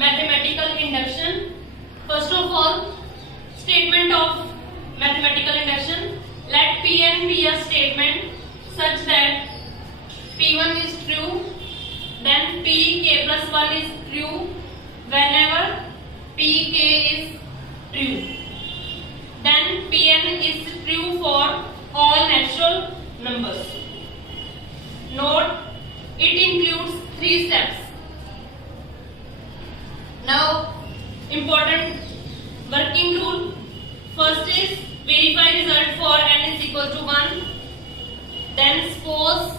mathematical induction. First of all, statement of mathematical induction. Let Pn be a statement such that P1 is true, then Pk plus 1 is true whenever Pk is true. Then Pn is true for all natural numbers. Note, it includes 3 steps. Now, important working rule. First is verify result for n is equal to 1. Then suppose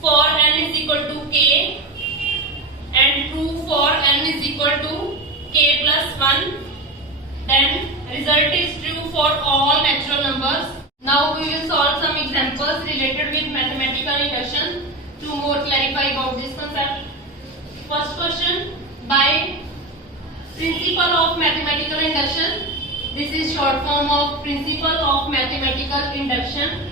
for n is equal to k and true for n is equal to k plus 1. Then result is true for all natural numbers. Now we will solve some examples related with mathematical induction to more clarify about this concept. First question, by principle of mathematical induction. This is short form of principle of mathematical induction.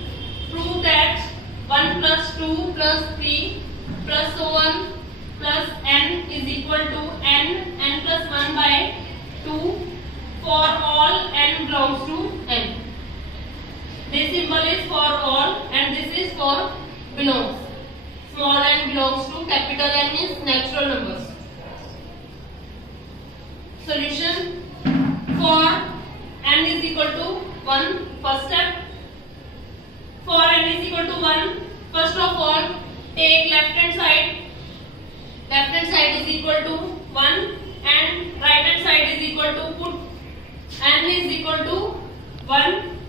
Prove that 1 plus 2 plus 3 plus so on plus n is equal to n plus 1 by 2 for all n belongs to n. This symbol is for all and this is for belongs. Small n belongs to capital N is natural numbers. Solution. For n is equal to 1, first step. For n is equal to 1, first of all take left hand side. Left hand side is equal to 1 and right hand side is equal to put n is equal to 1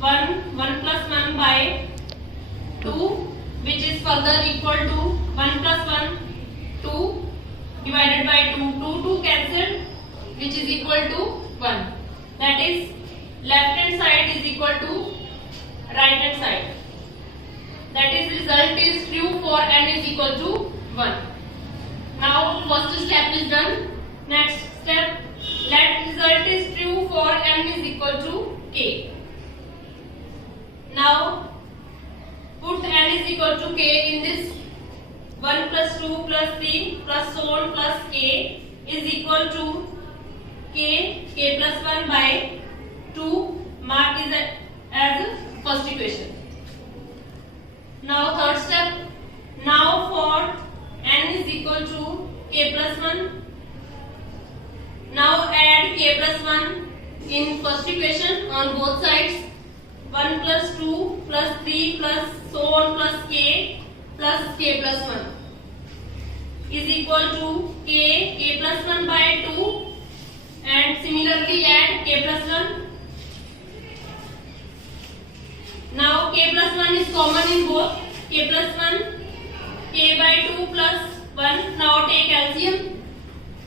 plus 1 by 2, which is further equal to 1 plus 1 2 divided by 2 cancelled, which is equal to 1. That is left hand side is equal to right hand side. That is result is true for n is equal to 1. Now first step is done. Next step, let result is true for n is equal to k. Now put n is equal to k in this 1 plus 2 plus 3 plus so on plus k is equal to k plus 1 by 2, mark is as first equation. Now third step, now for n is equal to k plus 1. Now add k plus 1 in first equation on both sides. 1 plus 2 plus 3 plus so on plus k plus 1 is equal to k plus 1 by 2 and similarly add k plus 1. Now k plus 1 is common in both. K plus 1, k by 2 plus 1. Now take LCM.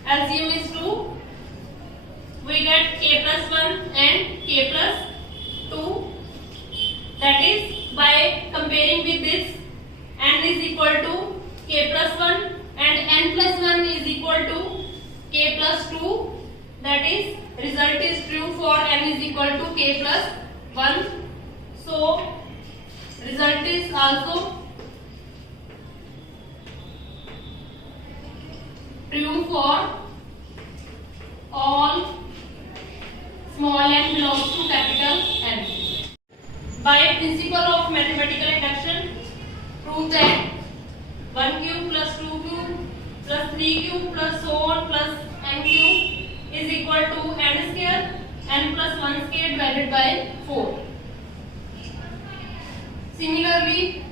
LCM is 2. We get k plus 1 and k plus 2. That is, by comparing with this, n is equal to k plus 1 and n plus 1 is equal to k plus 2. That is, result is true for n is equal to k plus 1. So, result is also true for all small n belongs to capital N. By principle of mathematical induction, prove that 1 cube plus 2 cube plus 3 cube plus so on plus n cube is equal to n square, n plus 1 square divided by 4. Similarly,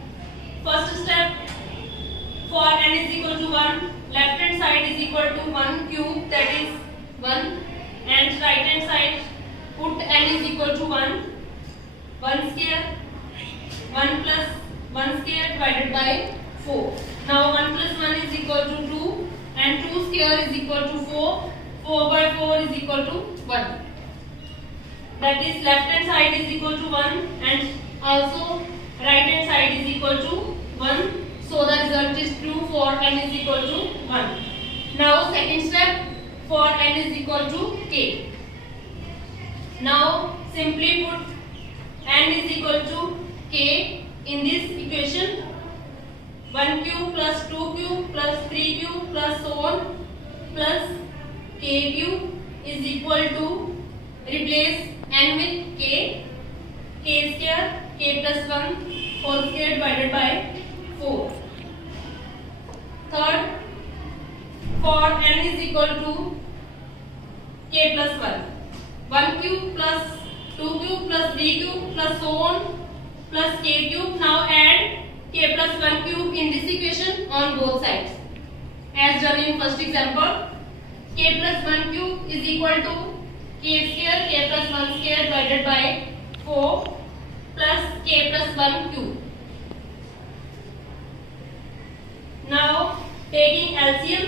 first step, for n is equal to 1, left hand side is equal to 1 cube, that is 1, and right hand side put n is equal to 1 square, 1 plus 1 square divided by 4. Now 1 plus 1 is equal to 2 and 2 square is equal to 4. 4 by 4 is equal to 1. That is, left hand side is equal to 1 and also right hand side is equal to 1. So the result is true for n is equal to 1. Now second step, for n is equal to k. Now simply put n is equal to k in this equation. 1 cube plus 2 cube plus 3 cube plus so on plus k cube is equal to, replace n with k square k plus 1 whole square divided by 4. Third, for n is equal to k plus 1, 1 cube plus 2 cube plus 3 cube plus so on plus k cube. Now add k plus 1 cube in this equation on both sides. As done in first example, k plus 1 cube is equal to k square k plus 1 square divided by 4 plus k plus 1 cube. Now taking LCM,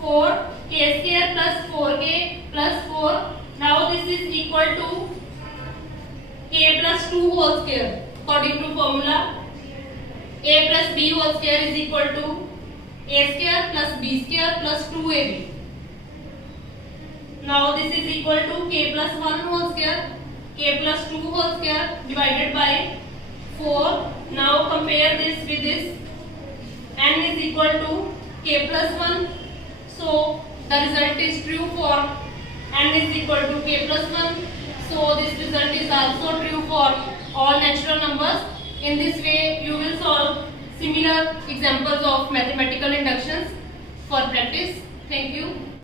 4 k square plus 4k plus 4. Now this is equal to a plus 2 whole square. According to formula, a plus b whole square is equal to a square plus b square plus 2ab. Now this is equal to k plus 1 whole square, k plus 2 whole square divided by 4. Now compare this with this. N is equal to k plus 1. So the result is true for n is equal to k plus 1. So this result is also true for all natural numbers. In this way you will solve similar examples of mathematical inductions for practice. Thank you.